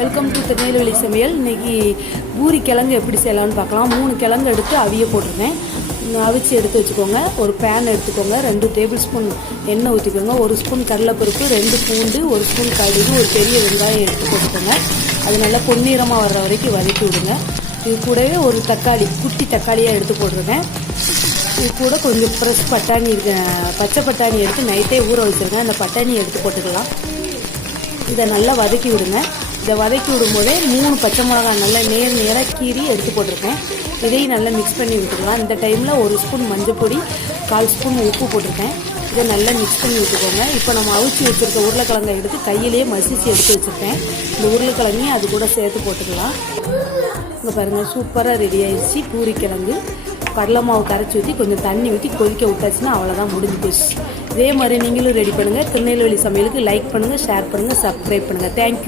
Welcome to Tirunelveli சமையல். இன்றைக்கி பூரி கிழங்கு எப்படி செய்யலாம்னு பார்க்கலாம். 3 கிழங்கு எடுத்து அவிய போட்டிருக்கேன். அவிச்சு எடுத்து வச்சுக்கோங்க. ஒரு பேன் எடுத்துக்கோங்க. 2 டேபிள் ஸ்பூன் எண்ணெய் ஊற்றிக்கோங்க. 1 ஸ்பூன் கடலைப்பருப்பு, 2 பூண்டு, 1 ஸ்பூன் கடுகு, ஒரு பெரிய வெங்காயம் எடுத்து போட்டுக்கோங்க. அது நல்லா பொன்னிறமாக வர்ற வரைக்கும் வதக்கி விடுங்க. இது கூடவே ஒரு தக்காளி, குட்டி தக்காளியாக எடுத்து போட்டிருக்கேன். இது கூட கொஞ்சம் ஃப்ரெஷ் பட்டாணி பச்சை பட்டாணி எடுத்து நைட்டே ஊற வச்சுருக்கேன். அந்த பட்டாணியை எடுத்து போட்டுக்கலாம். இதை நல்லா வதக்கி விடுங்க. இதை வதக்கி விடும்போதே 3 பச்சை மிளகாய் நல்லா நேராக கீறி எடுத்து போட்டிருக்கேன். இதையும் நல்லா மிக்ஸ் பண்ணி விட்டுக்கலாம். இந்த டைமில் 1 ஸ்பூன் மஞ்சள் பொடி, 1/4 ஸ்பூன் உப்பு போட்டிருக்கேன். இதை நல்லா மிக்ஸ் பண்ணி விட்டுக்கோங்க. இப்போ நம்ம அவிச்சு வச்சுருக்க உருளைக்கிழங்கை எடுத்து கையிலேயே மசிச்சு எடுத்து வச்சுருக்கேன். இந்த உருளைக்கிழங்கையும் அது கூட சேர்த்து போட்டுக்கலாம். இங்கே பாருங்கள், சூப்பராக ரெடி ஆயிடுச்சு பூரி கிழங்கு. கடலை மாவு கரைச்சி ஊற்றி கொஞ்சம் தண்ணி ஊற்றி கொதிக்க விட்டாச்சுன்னா அவ்வளோதான், முடிஞ்சு போச்சு. இதே மாதிரி நீங்களும் ரெடி பண்ணுங்கள். திருநெல்வேலி சமையலுக்கு லைக் பண்ணுங்கள், ஷேர் பண்ணுங்கள், சப்ஸ்கிரைப் பண்ணுங்கள். தேங்க்யூ.